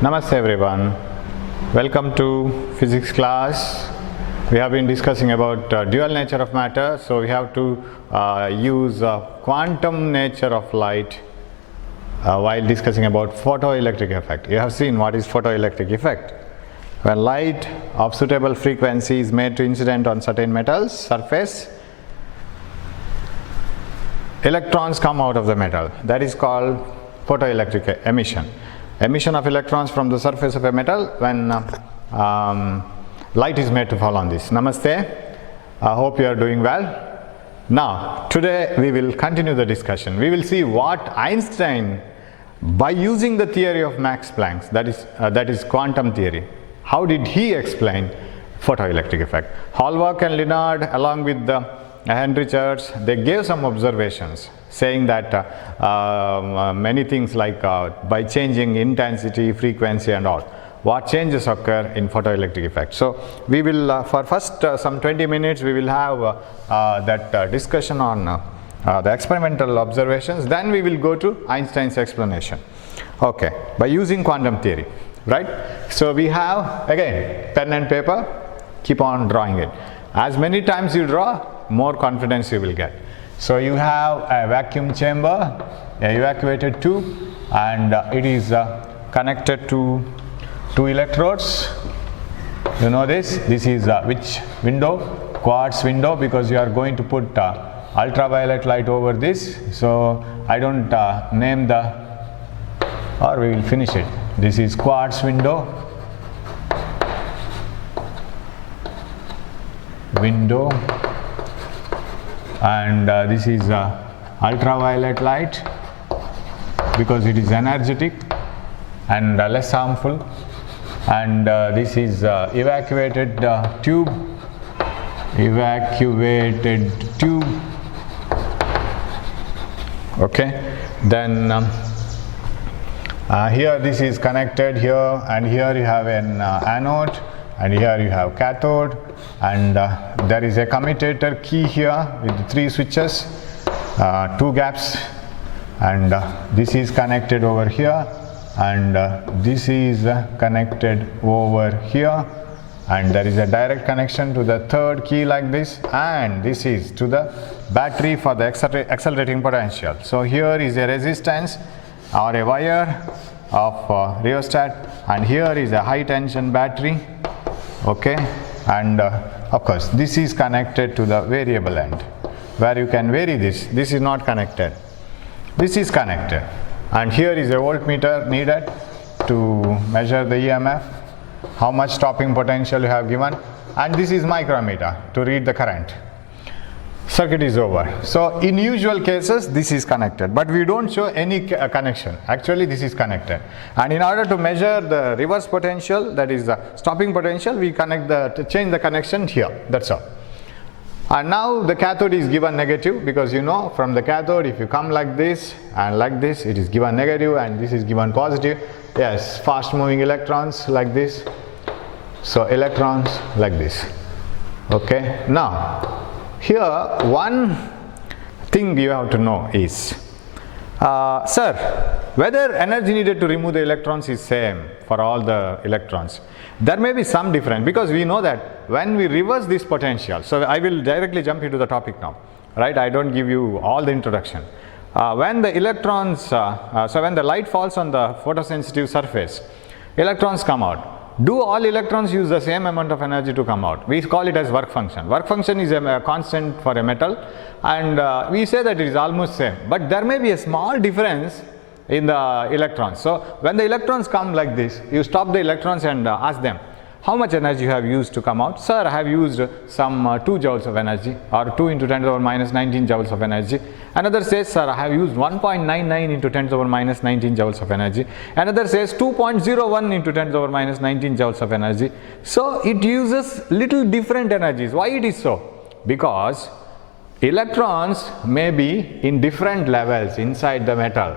Namaste everyone. Welcome to physics class. We have been discussing about dual nature of matter, so we have to use quantum nature of light while discussing about photoelectric effect. You have seen what is photoelectric effect. When light of suitable frequency is made to incident on certain metal's surface, electrons come out of the metal. That is called photoelectric emission. Emission of electrons from the surface of a metal when light is made to fall on this. Namaste. I hope you are doing well. Now, today we will continue the discussion. We will see what Einstein, by using the theory of Max Planck, that is quantum theory, how did he explain photoelectric effect? Hallmark and Leonard, along with Henry Church, they gave some observations saying that many things like by changing intensity, frequency and all, what changes occur in photoelectric effect. So we will for first some 20 minutes we will have that discussion on the experimental observations, then we will go to Einstein's explanation. Okay, by using quantum theory, right? So we have again pen and paper, keep on drawing it. As many times you draw, more confidence you will get. So you have a vacuum chamber, a evacuated tube, and it is connected to two electrodes. You know this is which window? Quartz window, because you are going to put ultraviolet light over this. So I don't name the, or we will finish it. This is quartz window, and this is ultraviolet light, because it is energetic and less harmful, and this is evacuated tube. Okay, then here this is connected here, and here you have an anode, and here you have cathode, and there is a commutator key here with 3 switches, 2 gaps, and this is connected over here, and this is connected over here, and there is a direct connection to the 3rd key like this, and this is to the battery for the accelerating potential. So here is a resistance or a wire of rheostat, and here is a high tension battery. Okay, and of course this is connected to the variable end where you can vary this. This is not connected, this is connected, and here is a voltmeter needed to measure the EMF, how much stopping potential you have given, and this is micrometer to read the current. Circuit is over. So in usual cases this is connected, but we don't show any connection. Actually this is connected, and in order to measure the reverse potential, that is the stopping potential, we change the connection here. That's all. And now the cathode is given negative, because you know from the cathode, if you come like this and like this, it is given negative, and this is given positive. Yes, fast moving electrons like this, so electrons like this. Okay, now here one thing you have to know is, sir, whether energy needed to remove the electrons is same for all the electrons. There may be some difference, because we know that when we reverse this potential, so I will directly jump into the topic now, right? I don't give you all the introduction. When the electrons, so when the light falls on the photosensitive surface, electrons come out. Do all electrons use the same amount of energy to come out? We call it as work function. Work function is a constant for a metal, and we say that it is almost same, but there may be a small difference in the electrons. So when the electrons come like this, you stop the electrons and ask them, how much energy you have used to come out? Sir, I have used some 2 joules of energy, or 2 into 10 to the power minus 19 joules of energy. Another says, sir, I have used 1.99 into 10 to the power minus 19 joules of energy. Another says 2.01 into 10 to the power minus 19 joules of energy. So it uses little different energies. Why it is so? Because electrons may be in different levels inside the metal.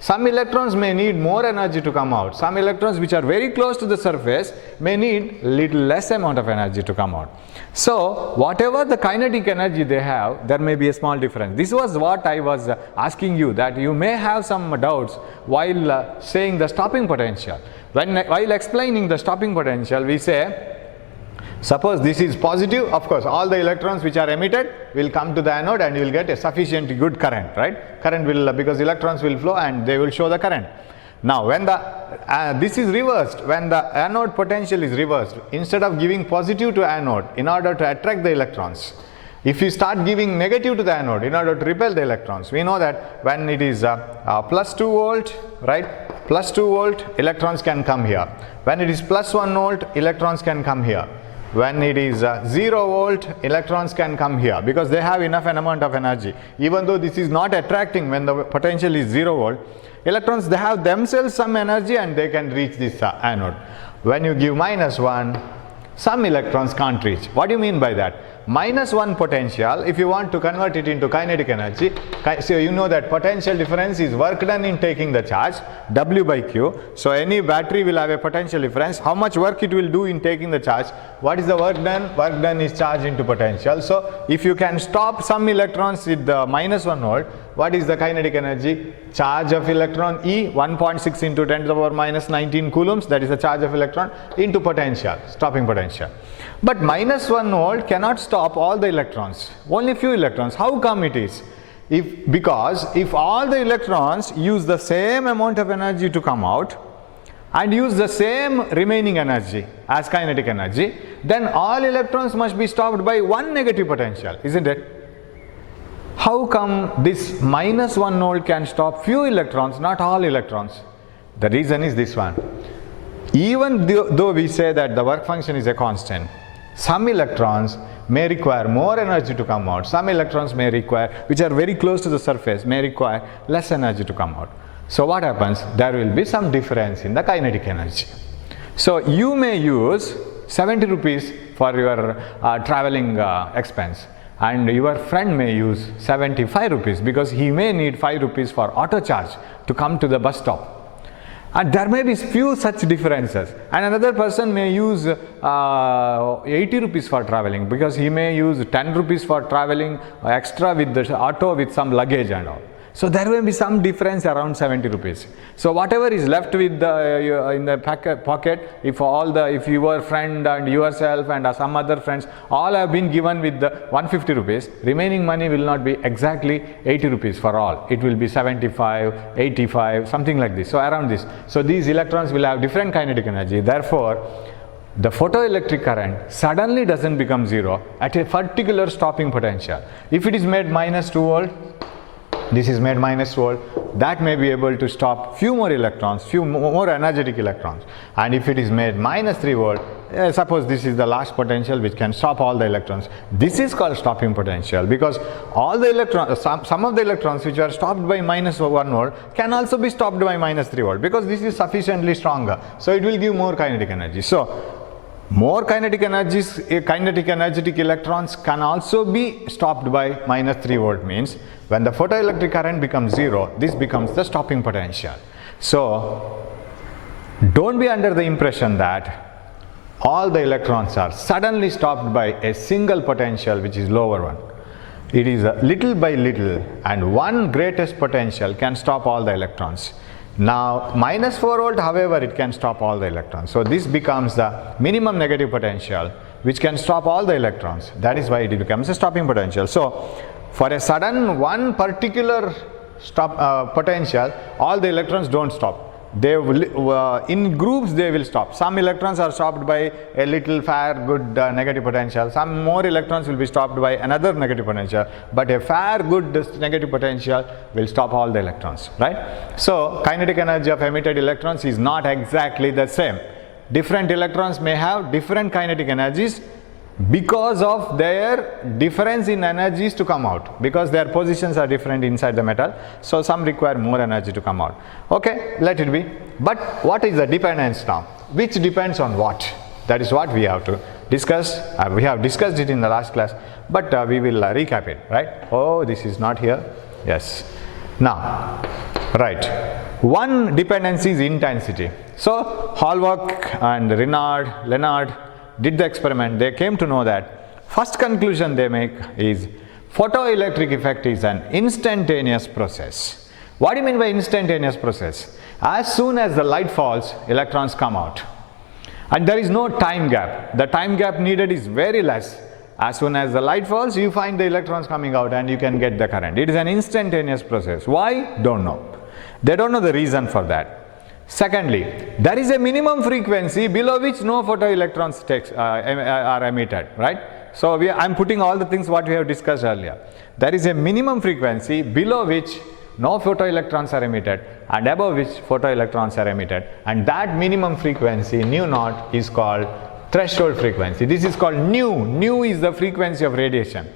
Some electrons may need more energy to come out. Some electrons which are very close to the surface may need little less amount of energy to come out. So whatever the kinetic energy they have, there may be a small difference. This was what I was asking you, that you may have some doubts while saying the stopping potential. while explaining the stopping potential, we say, suppose this is positive, of course all the electrons which are emitted will come to the anode and you will get a sufficiently good current, right? Current will, because electrons will flow and they will show the current. Now when this is reversed, when the anode potential is reversed, instead of giving positive to anode in order to attract the electrons, if you start giving negative to the anode in order to repel the electrons, we know that when it is plus 2 volt, right? Plus 2 volt, electrons can come here. When it is plus 1 volt, electrons can come here. When it is 0 volt, electrons can come here because they have enough amount of energy. Even though this is not attracting when the potential is 0 volt, electrons, they have themselves some energy and they can reach this anode. When you give minus 1, some electrons can't reach. What do you mean by that? Minus 1 potential, if you want to convert it into kinetic energy, so you know that potential difference is work done in taking the charge, W by Q. So any battery will have a potential difference. How much work it will do in taking the charge? What is the work done? Work done is charge into potential. So if you can stop some electrons with the minus 1 volt, what is the kinetic energy? Charge of electron E, 1.6 into 10 to the power minus 19 coulombs, that is the charge of electron, into potential, stopping potential. But minus 1 volt cannot stop all the electrons, only few electrons. How come it is? Because if all the electrons use the same amount of energy to come out and use the same remaining energy as kinetic energy, then all electrons must be stopped by one negative potential, isn't it? How come this minus 1 volt can stop few electrons, not all electrons? The reason is this one. Even though we say that the work function is a constant, some electrons may require more energy to come out. Some electrons may require, which are very close to the surface, may require less energy to come out. So what happens? There will be some difference in the kinetic energy. So you may use 70 rupees for your traveling expense, and your friend may use 75 rupees because he may need 5 rupees for auto charge to come to the bus stop. And there may be few such differences, and another person may use 80 rupees for traveling because he may use 10 rupees for traveling extra with the auto with some luggage and all. So there will be some difference around 70 rupees. So whatever is left with in the pocket, if your friend and yourself and some other friends all have been given with the 150 rupees, remaining money will not be exactly 80 rupees for all. It will be 75, 85, something like this. So around this. So these electrons will have different kinetic energy. Therefore, the photoelectric current suddenly doesn't become zero at a particular stopping potential. If it is made minus 2 volt, this is made minus 2 volt, that may be able to stop few more electrons, few more energetic electrons. And if it is made minus 3 volt, suppose this is the last potential which can stop all the electrons. This is called stopping potential because all the electrons, some of the electrons which are stopped by minus 1 volt can also be stopped by minus 3 volt because this is sufficiently stronger. So it will give more kinetic energy. So more kinetic energetic electrons can also be stopped by minus 3 volt, means when the photoelectric current becomes zero, this becomes the stopping potential. So don't be under the impression that all the electrons are suddenly stopped by a single potential which is lower one. It is little by little, and one greatest potential can stop all the electrons. Now minus 4 volt, however, it can stop all the electrons. So this becomes the minimum negative potential which can stop all the electrons. That is why it becomes a stopping potential. So for a sudden one particular potential, all the electrons don't stop. They will, in groups they will stop. Some electrons are stopped by a little fair good negative potential. Some more electrons will be stopped by another negative potential. But a fair good negative potential will stop all the electrons, right? So kinetic energy of emitted electrons is not exactly the same. Different electrons may have different kinetic energies because of their difference in energies to come out, because their positions are different inside the metal. So some require more energy to come out. Okay, let it be. But what is the dependence now? Which depends on what? That is what we have to discuss. We have discussed it in the last class, but we will recap it, right? Oh, this is not here. Yes. Now, right. One dependency is intensity. So Hallmark and Leonard did the experiment. They came to know that first conclusion they make is photoelectric effect is an instantaneous process. What do you mean by instantaneous process? As soon as the light falls, electrons come out. And there is no time gap. The time gap needed is very less. As soon as the light falls, you find the electrons coming out and you can get the current. It is an instantaneous process. Why? Don't know. They don't know the reason for that. Secondly, there is a minimum frequency below which no photoelectrons are emitted, right? So I'm putting all the things what we have discussed earlier. There is a minimum frequency below which no photoelectrons are emitted and above which photoelectrons are emitted, and that minimum frequency nu naught is called threshold frequency. This is called nu. Nu is the frequency of radiation.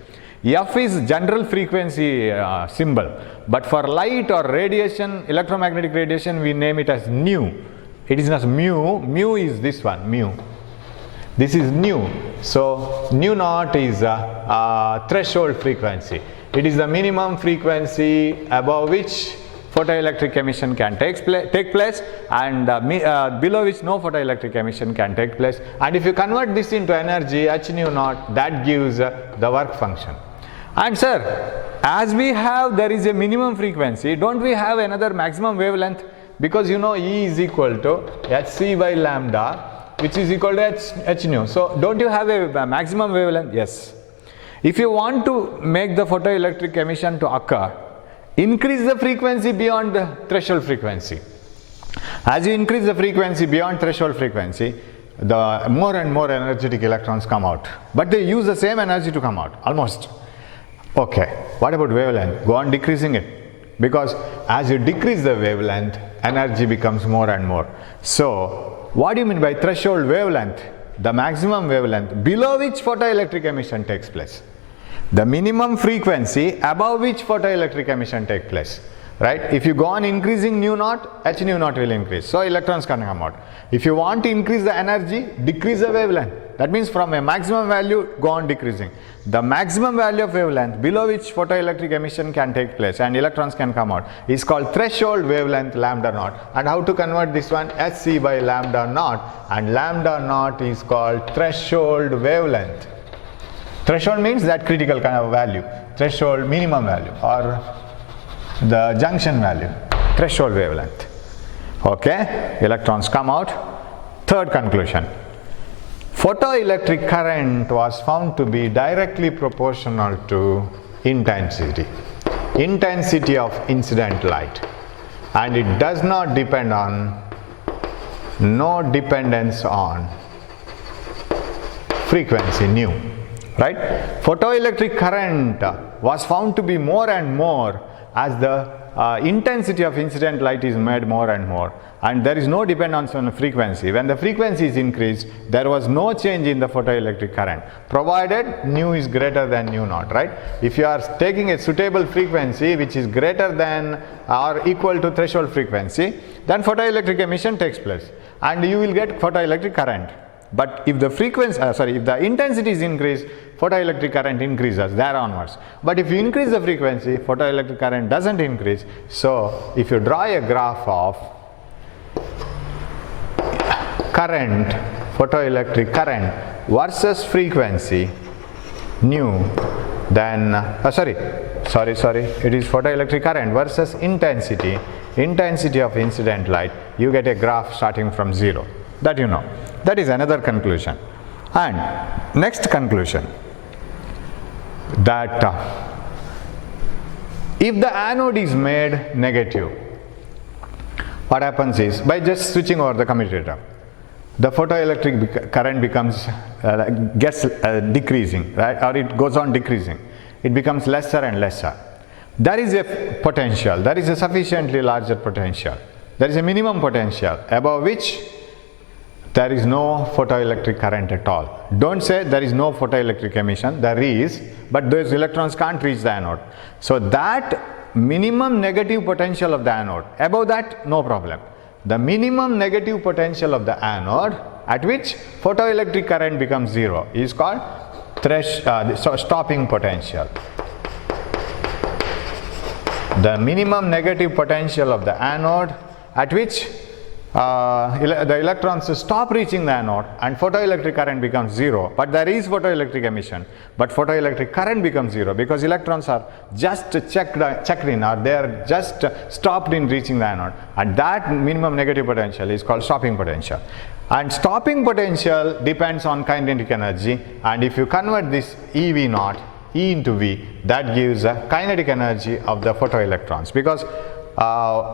F is general frequency symbol, but for light or radiation, electromagnetic radiation, we name it as nu. It is not mu. Mu is this one, mu. This is nu. So nu naught is threshold frequency. It is the minimum frequency above which photoelectric emission can take place, and below which no photoelectric emission can take place. And if you convert this into energy, h nu naught, that gives the work function. And sir, as we have, there is a minimum frequency, don't we have another maximum wavelength? Because you know E is equal to hc by lambda, which is equal to h nu. So don't you have a maximum wavelength? Yes. If you want to make the photoelectric emission to occur, increase the frequency beyond the threshold frequency. As you increase the frequency beyond threshold frequency, the more and more energetic electrons come out. But they use the same energy to come out, almost. Okay, what about wavelength? Go on decreasing it. Because as you decrease the wavelength, energy becomes more and more. So, what do you mean by threshold wavelength? The maximum wavelength below which photoelectric emission takes place. The minimum frequency above which photoelectric emission takes place, right? If you go on increasing nu naught, h nu naught will increase. So electrons can come out. If you want to increase the energy, decrease the wavelength. That means from a maximum value, go on decreasing. The maximum value of wavelength below which photoelectric emission can take place and electrons can come out is called threshold wavelength lambda naught. And how to convert this one? hc by lambda naught, and lambda naught is called threshold wavelength. Threshold means that critical kind of value, threshold minimum value or the junction value, threshold wavelength. Okay, electrons come out. Third conclusion, photoelectric current was found to be directly proportional to intensity of incident light, and it does not depend on, no dependence on frequency nu. Right? Photoelectric current was found to be more and more as the intensity of incident light is made more and more, and there is no dependence on the frequency. When the frequency is increased, there was no change in the photoelectric current, provided nu is greater than nu naught, right? If you are taking a suitable frequency which is greater than or equal to threshold frequency, then photoelectric emission takes place and you will get photoelectric current. But if the frequency, if the intensity is increased, photoelectric current increases there onwards. But if you increase the frequency, photoelectric current doesn't increase. So if you draw a graph of current, photoelectric current versus frequency nu, then it is photoelectric current versus intensity of incident light, you get a graph starting from 0. That you know. That is another conclusion. And next conclusion, that if the anode is made negative, what happens is, by just switching over the commutator, the photoelectric current becomes decreasing, right? Or it goes on decreasing. It becomes lesser and lesser. There is a potential, there is a sufficiently larger potential. There is a minimum potential above which there is no photoelectric current at all. Don't say there is no photoelectric emission, there is, but those electrons can't reach the anode. So that minimum negative potential of the anode, above that no problem. The minimum negative potential of the anode at which photoelectric current becomes 0 is called stopping potential. The minimum negative potential of the anode at which the electrons stop reaching the anode and photoelectric current becomes zero. But there is photoelectric emission, but photoelectric current becomes zero because electrons are just checked in, or they are just stopped in reaching the anode. And that minimum negative potential is called stopping potential. And stopping potential depends on kinetic energy, and if you convert this EV naught, E into V, that gives a kinetic energy of the photoelectrons, because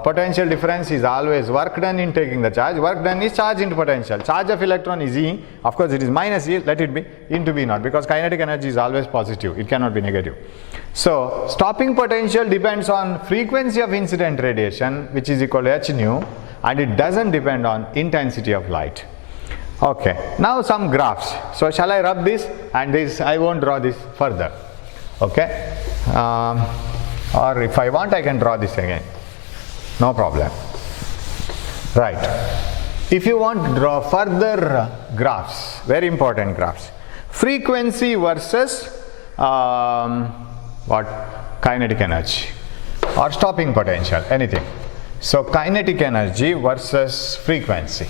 potential difference is always work done in taking the charge. Work done is charge into potential. Charge of electron is E. Of course, it is minus E, let it be, into V naught, because kinetic energy is always positive. It cannot be negative. So, stopping potential depends on frequency of incident radiation, which is equal to h nu, and it doesn't depend on intensity of light. Okay, now some graphs. So, shall I rub this? And this, I won't draw this further. Okay, or if I want, I can draw this again. No problem. Right. If you want to draw further graphs, very important graphs. Frequency versus kinetic energy or stopping potential, anything. So kinetic energy versus frequency.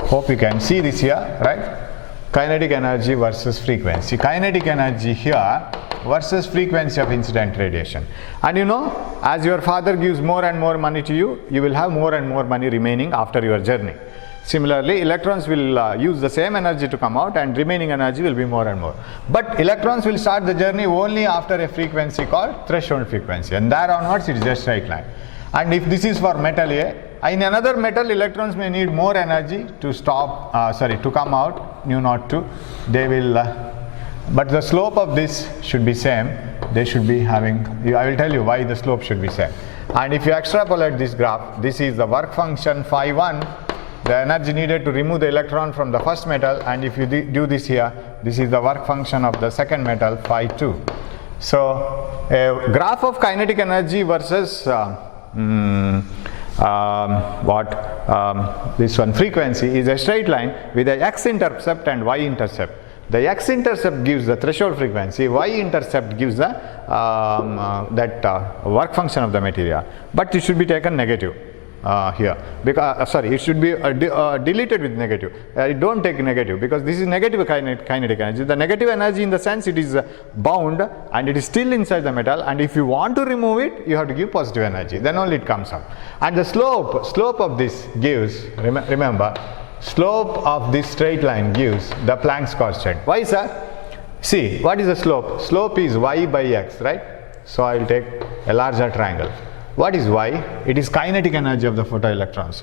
Hope you can see this here, right? Kinetic energy versus frequency. Kinetic energy here versus frequency of incident radiation. And you know, as your father gives more and more money to you, you will have more and more money remaining after your journey. Similarly, electrons will use the same energy to come out, and remaining energy will be more and more. But electrons will start the journey only after a frequency called threshold frequency, and there onwards it is just straight line. And if this is for metal A, in another metal, electrons may need more energy to stop, to come out, nu naught 2. They will, but the slope of this should be same. They should be having, I will tell you why the slope should be same. And if you extrapolate this graph, this is the work function phi 1, the energy needed to remove the electron from the first metal, and if you do this here, this is the work function of the second metal phi 2. So a graph of kinetic energy versus this one frequency is a straight line with a x-intercept and y-intercept. The x-intercept gives the threshold frequency, y-intercept gives the work function of the material, but it should be taken negative here, because it should be deleted with negative. Don't take negative, because this is negative kinetic energy. The negative energy, in the sense it is bound and it is still inside the metal, and if you want to remove it, you have to give positive energy, then only it comes out. And the slope of this gives, remember, slope of this straight line gives the Planck's constant. Why, sir? See, what is the slope? Slope is y by x, right? So I will take a larger triangle. What is y? It is kinetic energy of the photoelectrons.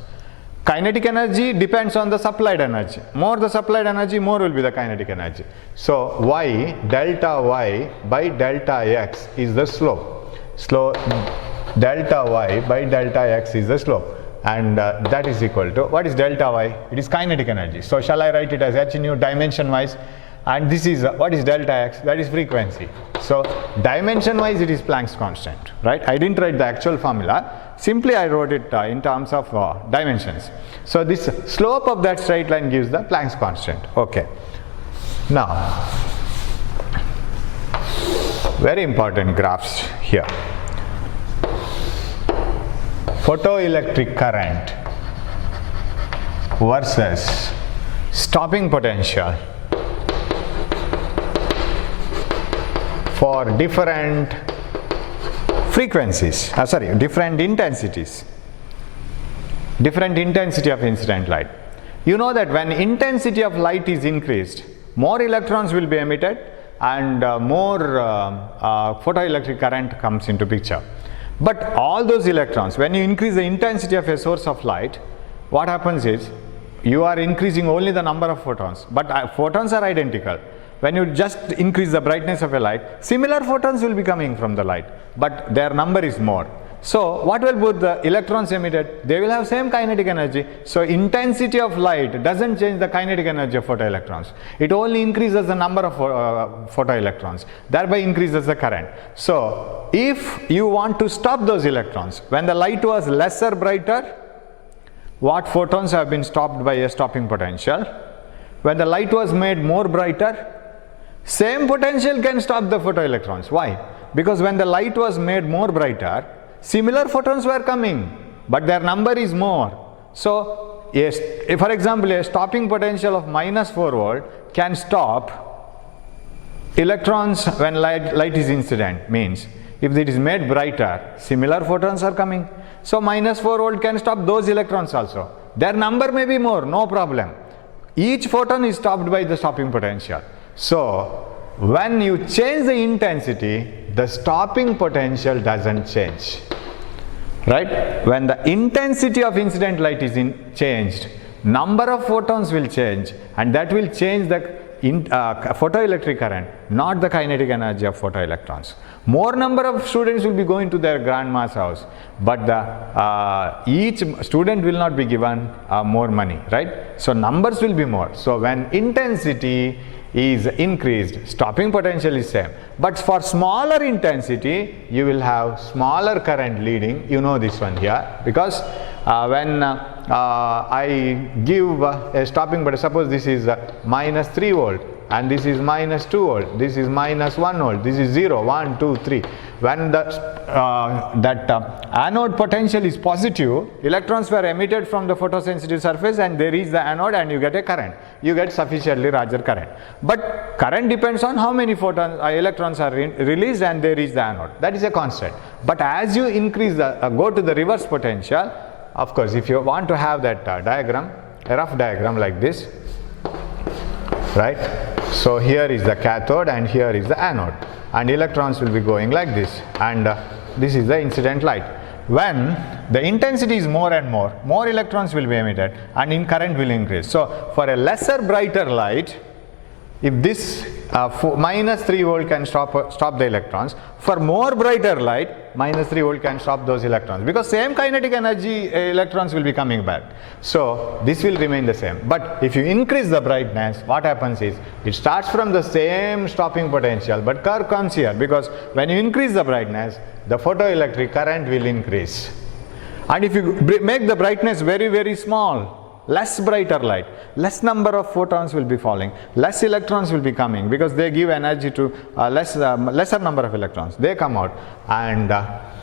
Kinetic energy depends on the supplied energy. More the supplied energy, more will be the kinetic energy. So y, delta y by delta x is the slope. Delta y by delta x is the slope. And that is equal to, what is delta y? It is kinetic energy. So shall I write it as h nu dimension wise? And this is, what is delta x? That is frequency. So dimension wise it is Planck's constant, right? I didn't write the actual formula. Simply I wrote it in terms of dimensions. So this slope of that straight line gives the Planck's constant. Okay. Now, very important graphs here. Photoelectric current versus stopping potential for different frequencies, different intensities, different intensity of incident light. You know that when intensity of light is increased, more electrons will be emitted and more photoelectric current comes into picture. But all those electrons, when you increase the intensity of a source of light, what happens is you are increasing only the number of photons, but photons are identical. When you just increase the brightness of a light, similar photons will be coming from the light, but their number is more. So what will both the electrons emitted? They will have same kinetic energy. So intensity of light doesn't change the kinetic energy of photoelectrons. It only increases the number of photoelectrons, thereby increases the current. So if you want to stop those electrons, when the light was lesser brighter, what photons have been stopped by a stopping potential? When the light was made more brighter, same potential can stop the photoelectrons. Why? Because when the light was made more brighter, similar photons were coming, but their number is more. So yes, if for example a stopping potential of minus 4 volt can stop electrons when light is incident, means if it is made brighter, similar photons are coming. So minus 4 volt can stop those electrons also. Their number may be more, no problem. Each photon is stopped by the stopping potential. So when you change the intensity, the stopping potential doesn't change. Right? When the intensity of incident light is changed, number of photons will change, and that will change the photoelectric current, not the kinetic energy of photoelectrons. More number of students will be going to their grandma's house, but each student will not be given more money, right? So numbers will be more. So when intensity is increased, stopping potential is same. But for smaller intensity, you will have smaller current leading. You know this one here, because when I give a stopping potential, suppose this is minus 3 volt and this is minus 2 volt, this is minus 1 volt, this is 0, 1, 2, 3. When that anode potential is positive, electrons were emitted from the photosensitive surface and they reach the anode and you get a current. You get sufficiently larger current. But current depends on how many photons, electrons are released and they reach the anode. That is a constant. But as you increase the, go to the reverse potential, of course, if you want to have that diagram, a rough diagram like this, right? So here is the cathode and here is the anode, and electrons will be going like this, and this is the incident light. When the intensity is more and more electrons will be emitted and in current will increase. So for a lesser brighter light, if this minus 3 volt can stop the electrons, for more brighter light, minus 3 volt can stop those electrons, because same kinetic energy electrons will be coming back. So this will remain the same. But if you increase the brightness, what happens is, it starts from the same stopping potential, but curve comes here, because when you increase the brightness, the photoelectric current will increase. And if you make the brightness very, very small, less brighter light, less number of photons will be falling, less electrons will be coming, because they give energy to lesser number of electrons. They come out, and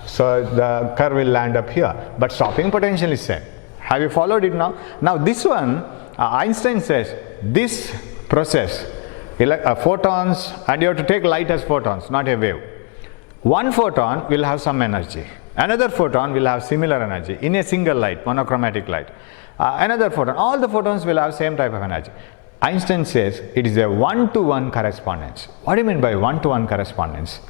so the curve will land up here. But stopping potential is same. Have you followed it now? Now this one, Einstein says, this process, photons, and you have to take light as photons, not a wave. One photon will have some energy. Another photon will have similar energy in a single light, monochromatic light. Another photon, all the photons will have same type of energy. Einstein says it is a 1-to-1 correspondence. What do you mean by 1-to-1 correspondence?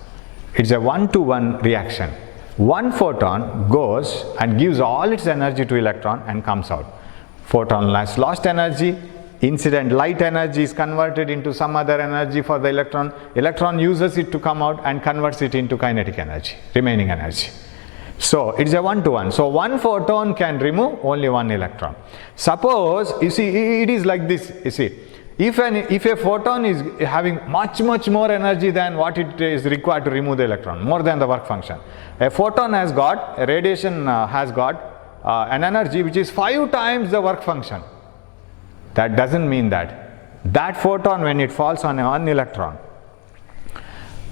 It's a 1-to-1 reaction. One photon goes and gives all its energy to electron and comes out. Photon has lost energy, incident light energy is converted into some other energy for the electron. Electron uses it to come out and converts it into kinetic energy, remaining energy. So it is a 1-to-1. So one photon can remove only one electron. Suppose, you see, it is like this. You see, if a photon is having much more energy than what it is required to remove the electron, more than the work function, a photon has got, a radiation has got an energy which is 5 times the work function. That doesn't mean that photon, when it falls on one electron,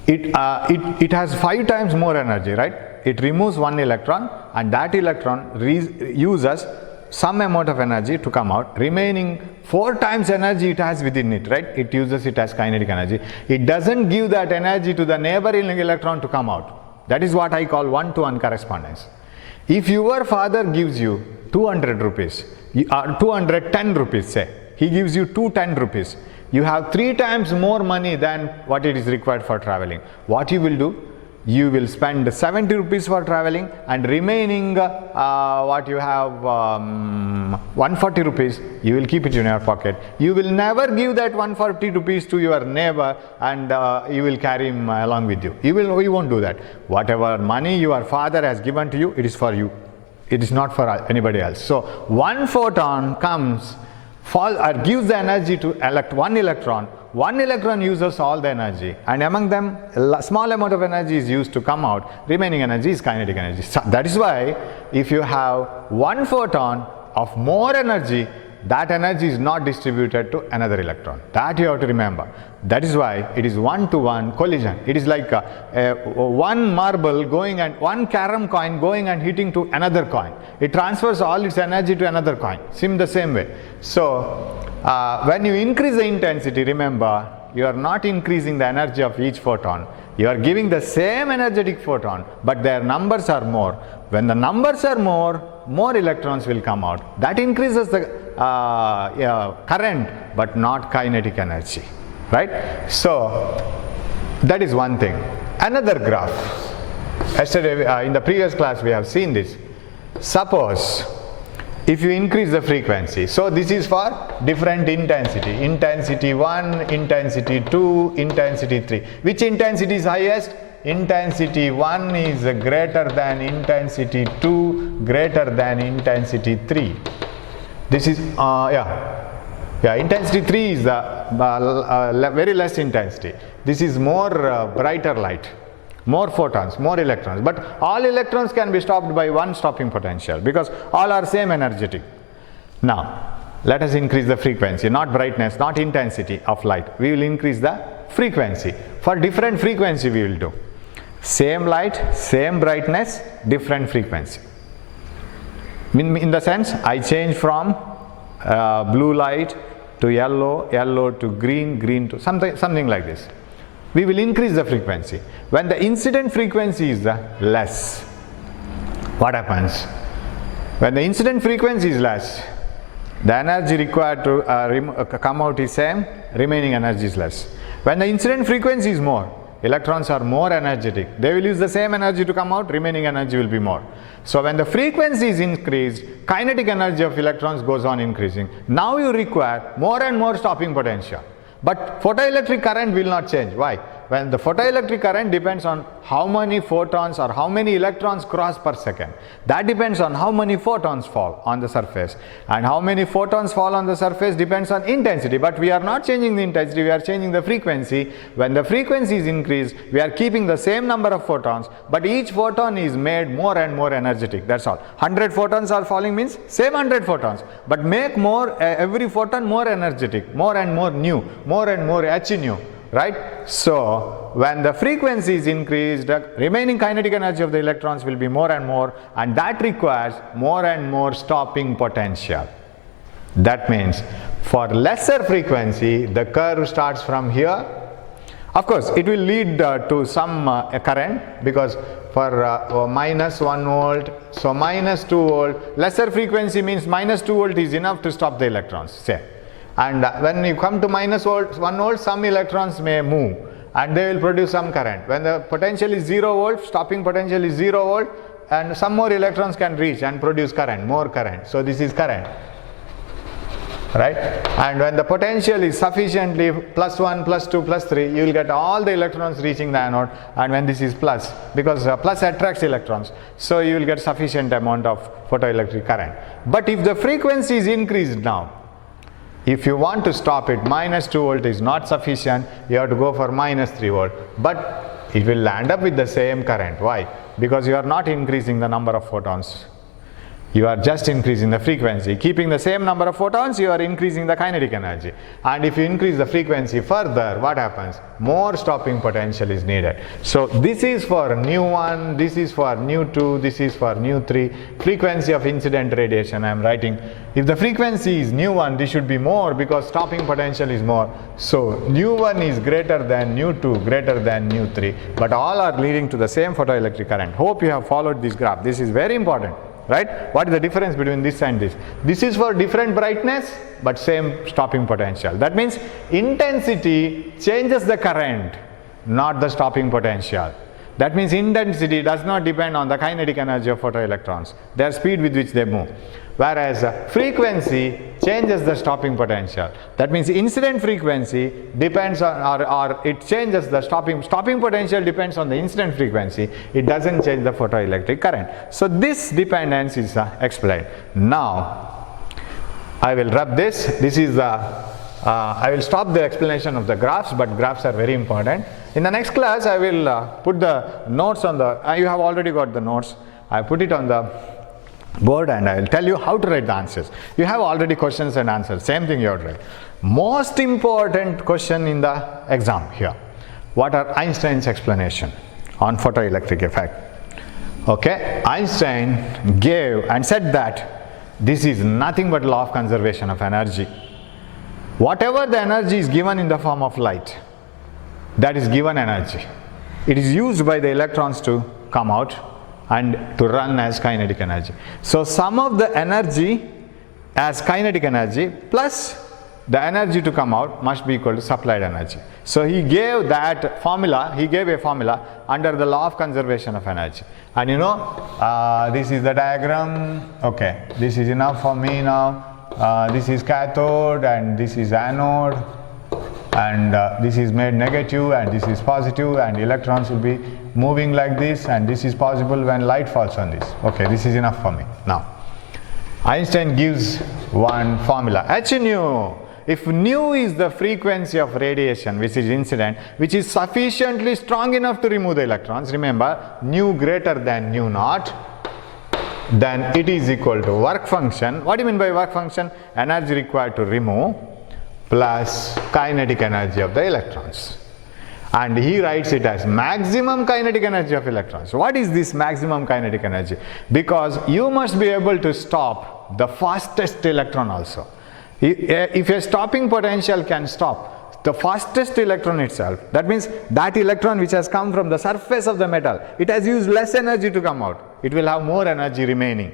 it has 5 times more energy, right? It removes one electron, and that electron uses some amount of energy to come out. Remaining 4 times energy it has within it, right? It uses it as kinetic energy. It doesn't give that energy to the neighboring electron to come out. That is what I call 1-to-1 correspondence. If your father gives you 200 rupees, 210 rupees say, he gives you 210 rupees. You have 3 times more money than what it is required for traveling. What you will do? You will spend 70 rupees for traveling, and remaining what you have 140 rupees, you will keep it in your pocket. You will never give that 140 rupees to your neighbor and you will carry him along with you. You won't do that. Whatever money your father has given to you, it is for you. It is not for anybody else. So one photon comes, gives the energy to one electron. One electron uses all the energy, and among them a small amount of energy is used to come out. Remaining energy is kinetic energy. So that is why if you have one photon of more energy, that energy is not distributed to another electron. That you have to remember. That is why it is one-to-one collision. It is like one marble going and one carom coin going and hitting to another coin. It transfers all its energy to another coin. The same way. So when you increase the intensity, remember, you are not increasing the energy of each photon. You are giving the same energetic photon, but their numbers are more. When the numbers are more electrons will come out. That increases the current, but not kinetic energy. Right? So that is one thing. Another graph. Yesterday, in the previous class, we have seen this. Suppose if you increase the frequency, so this is for different intensity. Intensity 1, intensity 2, intensity 3. Which intensity is highest? Intensity 1 is greater than intensity 2, greater than intensity 3. This is, intensity 3 is the very less intensity. This is more brighter light, more photons, more electrons. But all electrons can be stopped by one stopping potential because all are same energetic. Now, let us increase the frequency, not brightness, not intensity of light. We will increase the frequency. For different frequency we will do. Same light, same brightness, different frequency. In the sense, I change from blue light to yellow, yellow to green, green to something like this. We will increase the frequency. When the incident frequency is less, what happens? When the incident frequency is less, the energy required to come out is same, remaining energy is less. When the incident frequency is more, electrons are more energetic. They will use the same energy to come out, remaining energy will be more. So when the frequency is increased, kinetic energy of electrons goes on increasing. Now you require more and more stopping potential. But photoelectric current will not change. Why? When the photoelectric current depends on how many photons or how many electrons cross per second. That depends on how many photons fall on the surface. And how many photons fall on the surface depends on intensity. But we are not changing the intensity, we are changing the frequency. When the frequency is increased, we are keeping the same number of photons, but each photon is made more and more energetic. That's all. 100 photons are falling means same 100 photons, but make more every photon more energetic, more and more new, more and more H new. Right? So when the frequency is increased, the remaining kinetic energy of the electrons will be more and more, and that requires more and more stopping potential. That means for lesser frequency, the curve starts from here. Of course, it will lead to some current, because for minus 1 volt, so minus 2 volt, lesser frequency means minus 2 volt is enough to stop the electrons, say. And when you come to minus 1 volt, some electrons may move and they will produce some current. When the potential is 0 volt, stopping potential is 0 volt, and some more electrons can reach and produce current, more current. So this is current. Right? And when the potential is sufficiently plus 1, plus 2, plus 3, you will get all the electrons reaching the anode. And when this is plus, because plus attracts electrons, so you will get sufficient amount of photoelectric current. But if the frequency is increased now, if you want to stop it, minus 2 volt is not sufficient, you have to go for minus 3 volt. But it will land up with the same current. Why? Because you are not increasing the number of photons. You are just increasing the frequency. Keeping the same number of photons, you are increasing the kinetic energy. And if you increase the frequency further, what happens? More stopping potential is needed. So this is for nu 1, this is for nu 2, this is for nu 3. Frequency of incident radiation I am writing. If the frequency is nu 1, this should be more because stopping potential is more. So nu 1 is greater than nu 2, greater than nu 3. But all are leading to the same photoelectric current. Hope you have followed this graph. This is very important. Right? What is the difference between this and this? This is for different brightness, but same stopping potential. That means intensity changes the current, not the stopping potential. That means intensity does not depend on the kinetic energy of photoelectrons, their speed with which they move. Whereas frequency changes the stopping potential. That means incident frequency depends on, or it changes the stopping potential depends on the incident frequency. It doesn't change the photoelectric current. So this dependence is explained. Now I will rub this. This is the I will stop the explanation of the graphs, but graphs are very important. In the next class I will put the notes on the, you have already got the notes. I put it on the board and I will tell you how to write the answers. You have already questions and answers, same thing you have to write. Most important question in the exam here. What are Einstein's explanation on photoelectric effect? Okay, Einstein gave and said that this is nothing but law of conservation of energy. Whatever the energy is given in the form of light, that is given energy. It is used by the electrons to come out and to run as kinetic energy. So sum of the energy as kinetic energy plus the energy to come out must be equal to supplied energy. So he gave that formula, he gave a formula under the law of conservation of energy. And you know, this is the diagram. Okay, this is enough for me now. This is cathode and this is anode, and this is made negative and this is positive, and electrons will be moving like this, and this is possible when light falls on this. Okay, this is enough for me. Now, Einstein gives one formula, H nu. If nu is the frequency of radiation which is incident, which is sufficiently strong enough to remove the electrons, remember nu greater than nu naught, then it is equal to work function. What do you mean by work function? Energy required to remove plus kinetic energy of the electrons. And he writes it as maximum kinetic energy of electrons. What is this maximum kinetic energy? Because you must be able to stop the fastest electron also. If a stopping potential can stop the fastest electron itself, that means that electron which has come from the surface of the metal, it has used less energy to come out. It will have more energy remaining.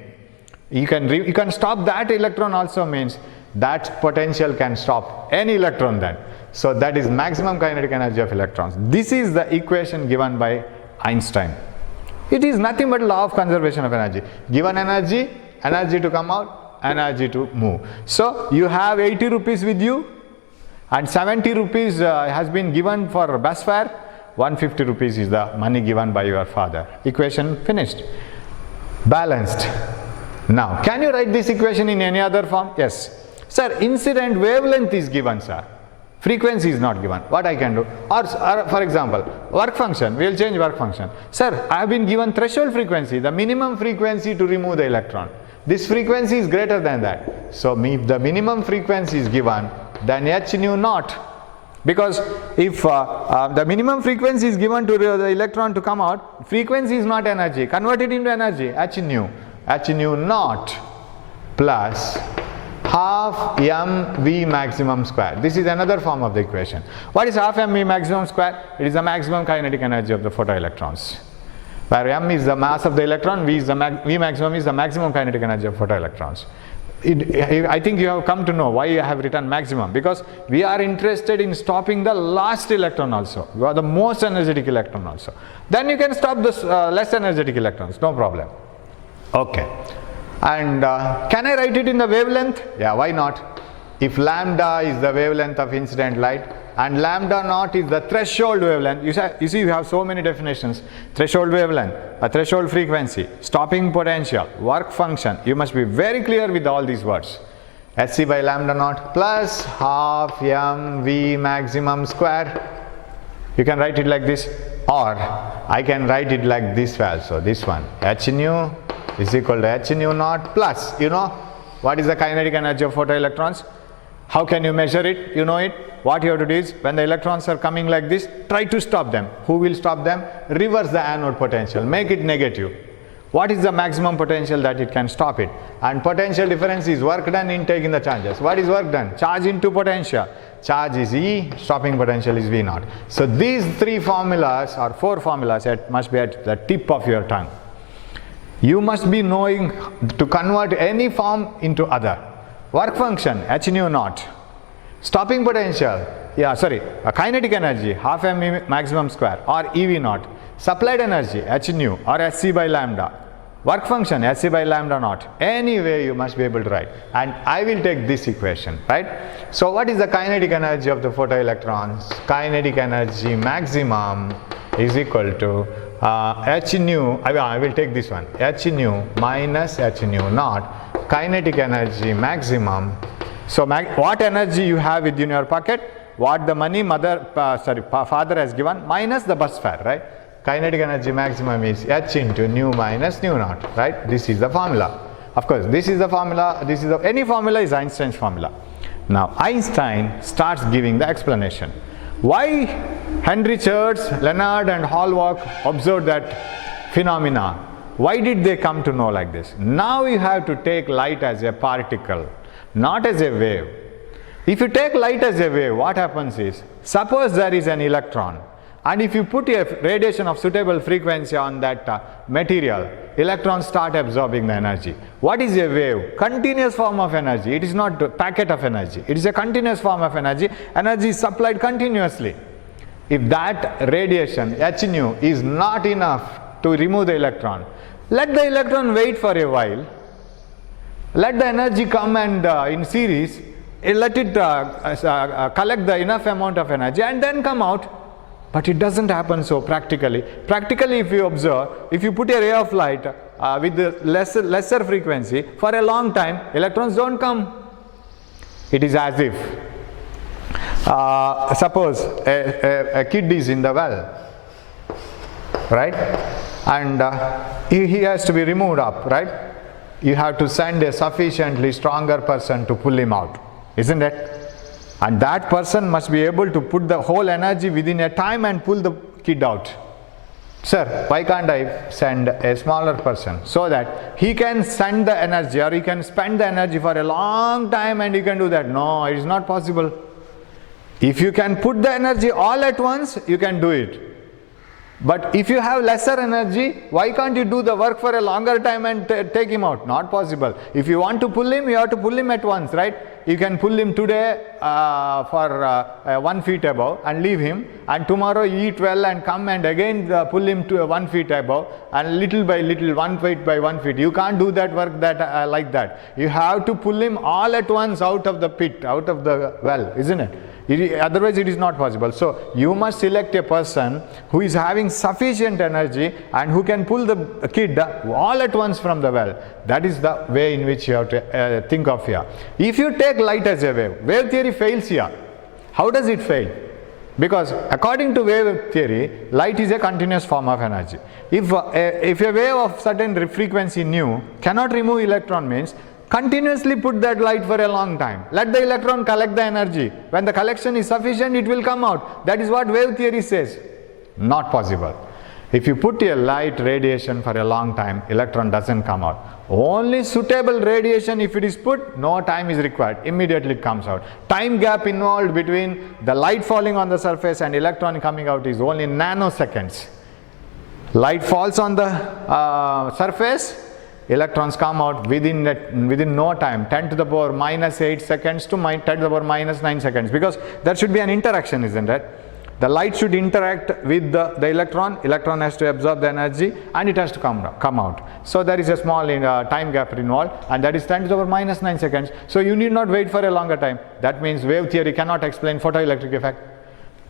You can stop that electron also, means that potential can stop any electron then. So that is maximum kinetic energy of electrons. This is the equation given by Einstein. It is nothing but law of conservation of energy. Given energy, energy to come out, energy to move. So you have 80 rupees with you and 70 rupees has been given for bus fare. 150 rupees is the money given by your father. Equation finished. Balanced. Now, can you write this equation in any other form? Yes. Sir, incident wavelength is given, sir. Frequency is not given. What I can do? Or for example, work function. We will change work function. Sir, I have been given threshold frequency, the minimum frequency to remove the electron. This frequency is greater than that. So if the minimum frequency is given, then H nu naught. Because if the minimum frequency is given to the electron to come out, frequency is not energy. Convert it into energy. H nu naught plus half mv maximum square. This is another form of the equation. What is half mv maximum square? It is the maximum kinetic energy of the photoelectrons. Where m is the mass of the electron, v maximum is the maximum kinetic energy of photoelectrons. I think you have come to know why I have written maximum, because we are interested in stopping the last electron also. You are the most energetic electron also. Then you can stop the less energetic electrons, no problem. Okay. And can I write it in the wavelength? Yeah, why not? If lambda is the wavelength of incident light and lambda naught is the threshold wavelength, you see you have so many definitions. Threshold wavelength, a threshold frequency, stopping potential, work function. You must be very clear with all these words. Hc by lambda naught plus half mv maximum square. You can write it like this, or I can write it like this also. This one, h nu is equal to h nu naught plus, you know, what is the kinetic energy of photoelectrons? How can you measure it? You know it. What you have to do is, when the electrons are coming like this, try to stop them. Who will stop them? Reverse the anode potential, make it negative. What is the maximum potential that it can stop it? And potential difference is work done in taking the charges. What is work done? Charge into potential. Charge is E, stopping potential is V naught. So these three formulas or four formulas must be at the tip of your tongue. You must be knowing to convert any form into other. Work function, h nu naught. Stopping potential, a kinetic energy, half m maximum square or EV naught. Supplied energy, h nu or hc by lambda. Work function, hc by lambda naught. Anyway, you must be able to write. And I will take this equation, right? So what is the kinetic energy of the photoelectrons? Kinetic energy maximum is equal to h nu, I will take this one, h nu minus h nu naught. Kinetic energy maximum. So what energy you have within your pocket, what the money father has given minus the bus fare, right? Kinetic energy maximum is h into nu minus nu naught, right? This is the formula. Of course, this is the formula, any formula is Einstein's formula. Now, Einstein starts giving the explanation. Why Henry Church, Leonard and Hallwalk observed that phenomena? Why did they come to know like this? Now you have to take light as a particle, not as a wave. If you take light as a wave, what happens is, suppose there is an electron, and if you put a radiation of suitable frequency on that material, electrons start absorbing the energy. What is a wave? Continuous form of energy. It is not a packet of energy. It is a continuous form of energy. Energy is supplied continuously. If that radiation, h nu, is not enough to remove the electron, let the electron wait for a while. Let the energy come and in series, let it collect the enough amount of energy and then come out. But it doesn't happen so practically. Practically, if you observe, if you put a ray of light with the lesser frequency for a long time, electrons don't come. It is as if, suppose a kid is in the well, right? And he has to be removed up, right? You have to send a sufficiently stronger person to pull him out, isn't it? And that person must be able to put the whole energy within a time and pull the kid out. Sir, why can't I send a smaller person so that he can send the energy, or he can spend the energy for a long time and he can do that? No, it is not possible. If you can put the energy all at once, you can do it. But if you have lesser energy, why can't you do the work for a longer time and take him out? Not possible. If you want to pull him, you have to pull him at once, right? You can pull him today for 1 feet above and leave him, and tomorrow eat well and come and again pull him to 1 feet above, and little by little, 1 feet by 1 feet. You can't do that work like that. You have to pull him all at once out of the pit, out of the well, isn't it? Otherwise it is not possible. So you must select a person who is having sufficient energy and who can pull the kid all at once from the well. That is the way in which you have to think of here. If you take light as a wave theory fails here. How does it fail? Because according to wave theory, light is a continuous form of energy. If a wave of certain frequency nu cannot remove electron, means continuously put that light for a long time. Let the electron collect the energy. When the collection is sufficient, it will come out. That is what wave theory says. Not possible. If you put a light radiation for a long time, electron doesn't come out. Only suitable radiation, if it is put, no time is required. Immediately it comes out. Time gap involved between the light falling on the surface and electron coming out is only nanoseconds. Light falls on the surface, electrons come out within no time, 10 to the power minus 8 seconds to 10 to the power minus 9 seconds, because there should be an interaction, isn't it? The light should interact with the electron has to absorb the energy and it has to come out. So there is a small time gap involved, and that is 10 to the power minus 9 seconds. So you need not wait for a longer time. That means wave theory cannot explain photoelectric effect.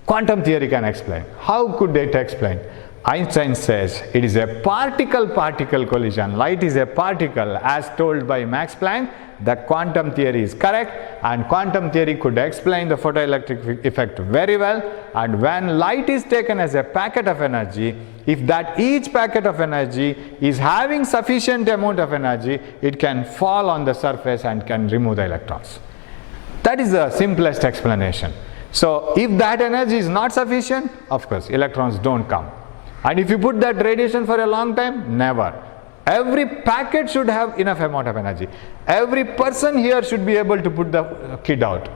Quantum theory can explain. How could it explain? Einstein says it is a particle-particle collision. Light is a particle, as told by Max Planck. The quantum theory is correct, and quantum theory could explain the photoelectric effect very well. And when light is taken as a packet of energy, if that each packet of energy is having sufficient amount of energy, it can fall on the surface and can remove the electrons. That is the simplest explanation. So if that energy is not sufficient, of course, electrons don't come. And if you put that radiation for a long time, never. Every packet should have enough amount of energy. Every person here should be able to put the kid out.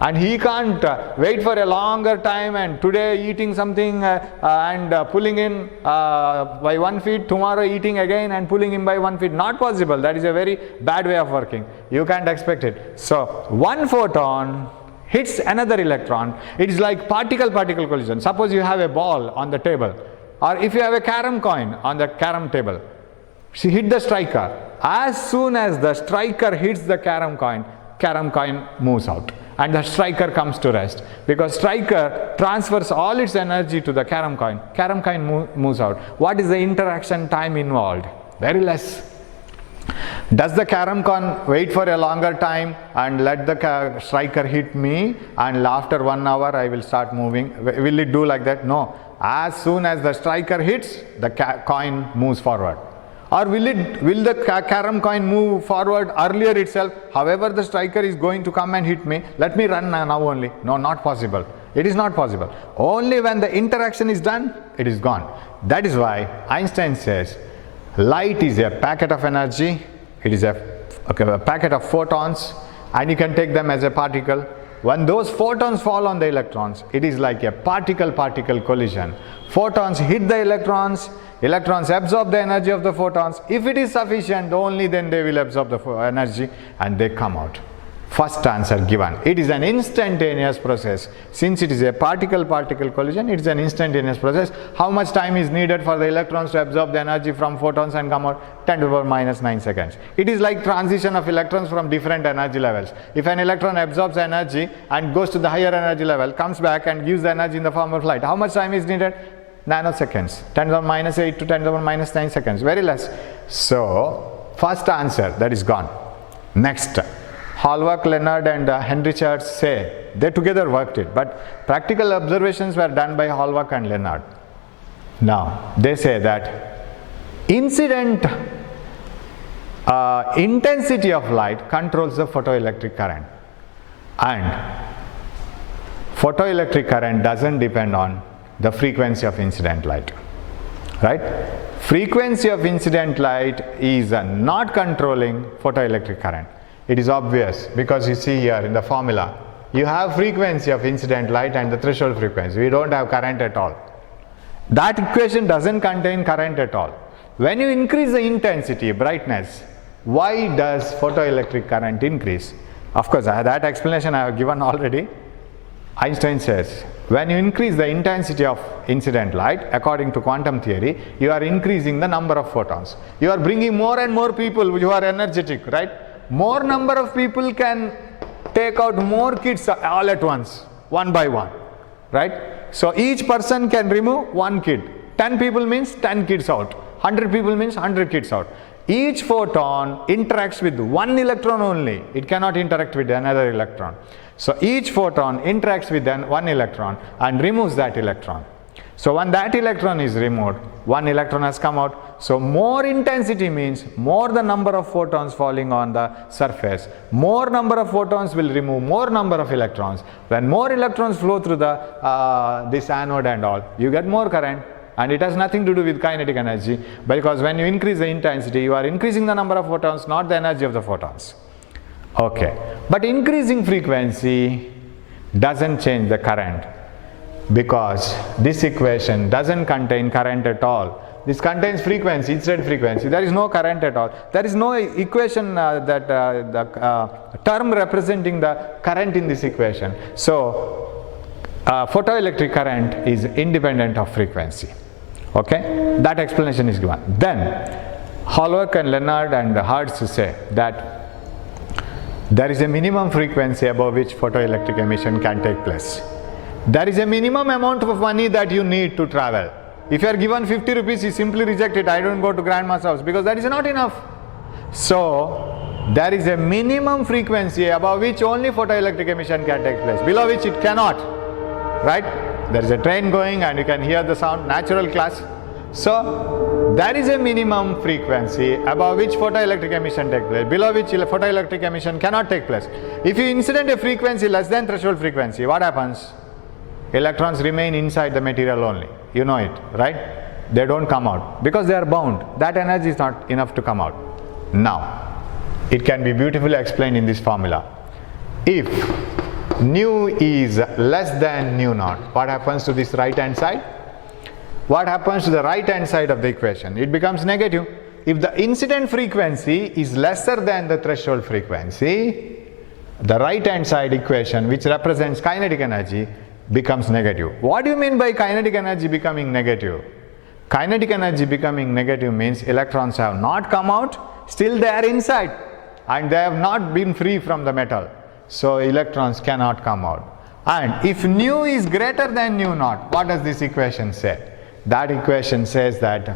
And he can't wait for a longer time and today eating something and pulling in by 1 feet, tomorrow eating again and pulling in by 1 feet. Not possible. That is a very bad way of working. You can't expect it. So one photon hits another electron. It is like particle-particle collision. Suppose you have a ball on the table, or if you have a carom coin on the carom table, she hit the striker. As soon as the striker hits the carom coin moves out and the striker comes to rest, because striker transfers all its energy to the carom coin moves out. What is the interaction time involved? Very less. Does the carom coin wait for a longer time and let the striker hit me, and after 1 hour I will start moving? Will it do like that? No. As soon as the striker hits, the coin moves forward. Or will the carom coin move forward earlier itself? However, the striker is going to come and hit me, let me run now only. No, not possible. It is not possible. Only when the interaction is done, it is gone. That is why Einstein says light is a packet of energy, it is a packet of photons, and you can take them as a particle. When those photons fall on the electrons, it is like a particle-particle collision. Photons hit the electrons, electrons absorb the energy of the photons. If it is sufficient, only then they will absorb the energy and they come out. First answer given. It is an instantaneous process. Since it is a particle-particle collision, it is an instantaneous process. How much time is needed for the electrons to absorb the energy from photons and come out? 10 to the power minus 9 seconds. It is like transition of electrons from different energy levels. If an electron absorbs energy and goes to the higher energy level, comes back and gives the energy in the form of light, how much time is needed? Nanoseconds. 10 to the power minus 8 to 10 to the power minus 9 seconds. Very less. So, first answer, that is gone. Next. Hallmark, Leonard and Henry Church say they together worked it, but practical observations were done by Hallmark and Leonard. Now they say that incident intensity of light controls the photoelectric current, and photoelectric current doesn't depend on the frequency of incident light, right? Frequency of incident light is not controlling photoelectric current. It is obvious because you see here in the formula, you have frequency of incident light and the threshold frequency. We don't have current at all. That equation doesn't contain current at all. When you increase the intensity, brightness, why does photoelectric current increase? Of course, that explanation I have given already. Einstein says, when you increase the intensity of incident light, according to quantum theory, you are increasing the number of photons. You are bringing more and more people who are energetic, right? More number of people can take out more kids all at once, one by one, right? So each person can remove one kid. 10 people means 10 kids out. 100 people means 100 kids out. Each photon interacts with one electron only. It cannot interact with another electron. So each photon interacts with one electron and removes that electron. So when that electron is removed, one electron has come out. So more intensity means more the number of photons falling on the surface. More number of photons will remove more number of electrons. When more electrons flow through this anode and all, you get more current. And it has nothing to do with kinetic energy, because when you increase the intensity, you are increasing the number of photons, not the energy of the photons. Okay. But increasing frequency doesn't change the current, because this equation doesn't contain current at all. This contains frequency, incident frequency. There is no current at all. There is no equation term representing the current in this equation. So photoelectric current is independent of frequency. Okay, that explanation is given. Then Hallmark and Leonard and Hertz say that there is a minimum frequency above which photoelectric emission can take place. There is a minimum amount of money that you need to travel. If you are given 50 rupees, you simply reject it. I don't go to grandma's house, because that is not enough. So there is a minimum frequency above which only photoelectric emission can take place, below which it cannot, right? There is a train going and you can hear the sound, natural class. So there is a minimum frequency above which photoelectric emission takes place, below which photoelectric emission cannot take place. If you incident a frequency less than threshold frequency, what happens? Electrons remain inside the material only. You know it, right? They don't come out because they are bound. That energy is not enough to come out. Now, it can be beautifully explained in this formula. If nu is less than nu naught, what happens to this right hand side? What happens to the right hand side of the equation? It becomes negative. If the incident frequency is lesser than the threshold frequency, the right hand side equation, which represents kinetic energy, becomes negative. What do you mean by kinetic energy becoming negative? Kinetic energy becoming negative means electrons have not come out, still they are inside and they have not been free from the metal. So electrons cannot come out. And if nu is greater than nu naught, what does this equation say? That equation says that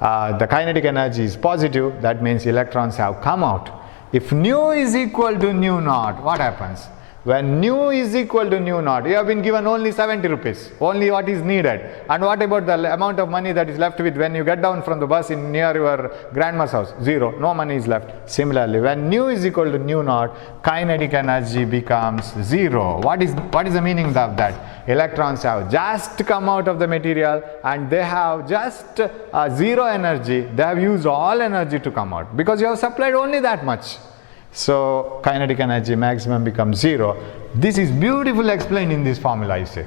the kinetic energy is positive, that means electrons have come out. If nu is equal to nu naught, what happens? When nu is equal to nu naught, you have been given only 70 rupees, only what is needed. And what about the amount of money that is left with when you get down from the bus in near your grandma's house? Zero, no money is left. Similarly, when nu is equal to nu naught, kinetic energy becomes zero. What is the meaning of that? Electrons have just come out of the material and they have just zero energy. They have used all energy to come out because you have supplied only that much. So kinetic energy maximum becomes zero. This is beautifully explained in this formula, I say.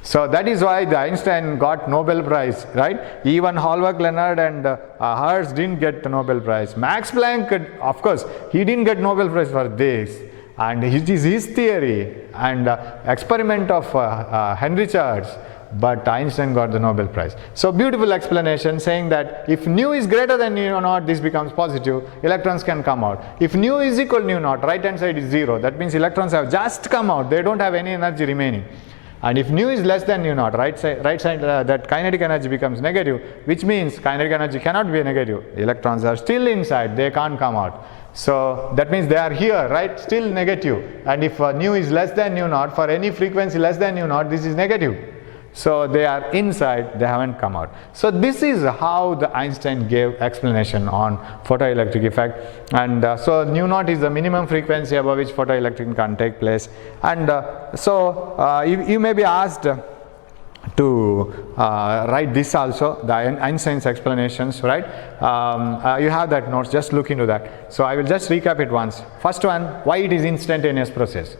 So that is why the Einstein got Nobel Prize, right? Even Hallmark, Leonard and Hertz didn't get the Nobel Prize. Max Planck, of course, he didn't get Nobel Prize for this. And it is his theory and experiment of Henry Charles. But Einstein got the Nobel Prize. So beautiful explanation saying that if nu is greater than nu naught, this becomes positive, electrons can come out. If nu is equal to nu naught, right hand side is zero, that means electrons have just come out, they don't have any energy remaining. And if nu is less than nu naught, right side that kinetic energy becomes negative, which means kinetic energy cannot be negative, electrons are still inside, they can't come out. So that means they are here, right, still negative. And if nu is less than nu naught, for any frequency less than nu naught, this is negative. So they are inside, they haven't come out. So this is how the Einstein gave explanation on photoelectric effect. And so nu naught is the minimum frequency above which photoelectric can take place. And you may be asked to write this also, the Einstein's explanations, right? You have that notes, just look into that. So I will just recap it once. First one, why it is instantaneous process.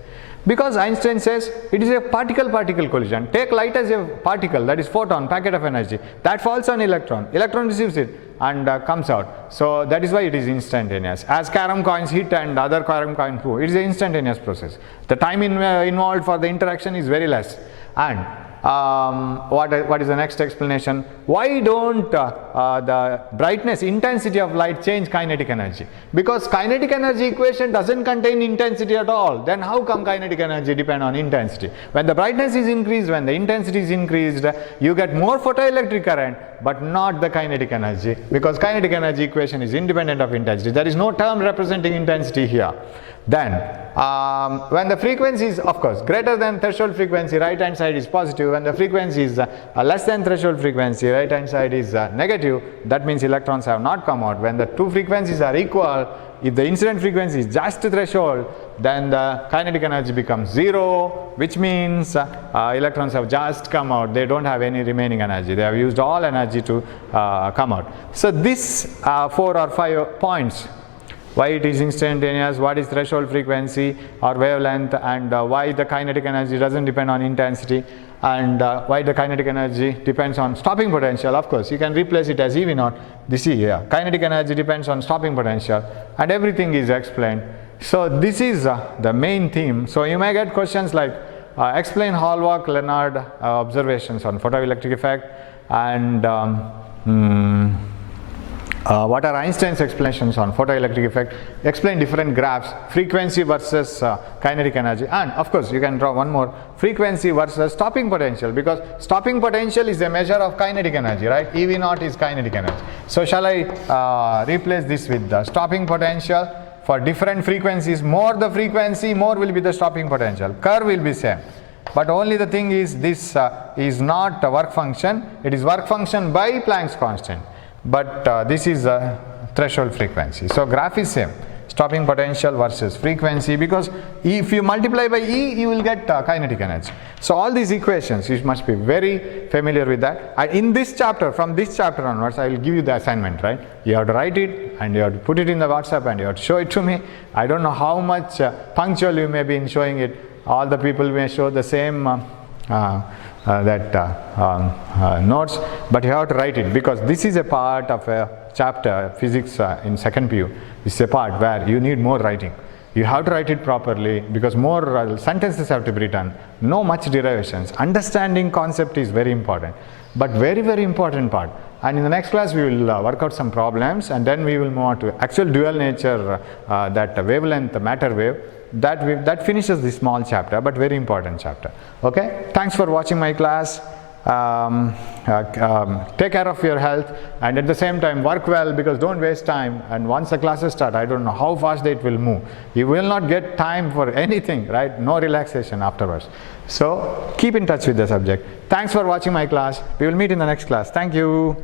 Because Einstein says it is a particle-particle collision. Take light as a particle, that is photon, packet of energy. That falls on electron. Electron receives it and comes out. So that is why it is instantaneous. As carom coins hit and other carom coins move, it is an instantaneous process. The time involved for the interaction is very less. And what is the next explanation? Why don't the brightness, intensity of light change kinetic energy? Because kinetic energy equation doesn't contain intensity at all. Then how come kinetic energy depend on intensity? When the brightness is increased, when the intensity is increased, you get more photoelectric current, but not the kinetic energy, because kinetic energy equation is independent of intensity. There is no term representing intensity here. Then when the frequency is, of course, greater than threshold frequency, right hand side is positive. When the frequency is less than threshold frequency, right hand side is negative. That means electrons have not come out. When the two frequencies are equal, if the incident frequency is just threshold, then the kinetic energy becomes zero, which means electrons have just come out. They don't have any remaining energy. They have used all energy to come out. So this 4 or 5 points. Why it is instantaneous, what is threshold frequency or wavelength, and why the kinetic energy doesn't depend on intensity, and why the kinetic energy depends on stopping potential. Of course, you can replace it as EV naught. This is here. Kinetic energy depends on stopping potential, and everything is explained. So this is the main theme. So you may get questions like explain Hallmark, Leonard observations on photoelectric effect, and what are Einstein's explanations on photoelectric effect, explain different graphs, frequency versus kinetic energy, and of course you can draw one more, frequency versus stopping potential, because stopping potential is a measure of kinetic energy, right? EV naught is kinetic energy. So shall I replace this with the stopping potential? For different frequencies, more the frequency, more will be the stopping potential. Curve will be same. But only the thing is, this is not a work function, it is work function by Planck's constant. But this is a threshold frequency. So graph is same, stopping potential versus frequency, because if you multiply by E, you will get kinetic energy. So all these equations, you must be very familiar with that. And in this chapter, from this chapter onwards, I will give you the assignment, right? You have to write it and you have to put it in the WhatsApp and you have to show it to me. I don't know how much punctual you may be in showing it. All the people may show the same notes, but you have to write it, because this is a part of a chapter, physics in second PU. This is a part where you need more writing. You have to write it properly, because more sentences have to be written, no much derivations. Understanding concept is very important, but very, very important part. And in the next class we will work out some problems, and then we will move on to actual dual nature, that wavelength matter wave. That finishes this small chapter, but very important chapter. Okay, thanks for watching my class. take care of your health, and at the same time work well, because don't waste time. And once the classes start, I don't know how fast it will move. You will not get time for anything, right? No relaxation afterwards. So keep in touch with the subject. Thanks for watching my class. We will meet in the next class. Thank you.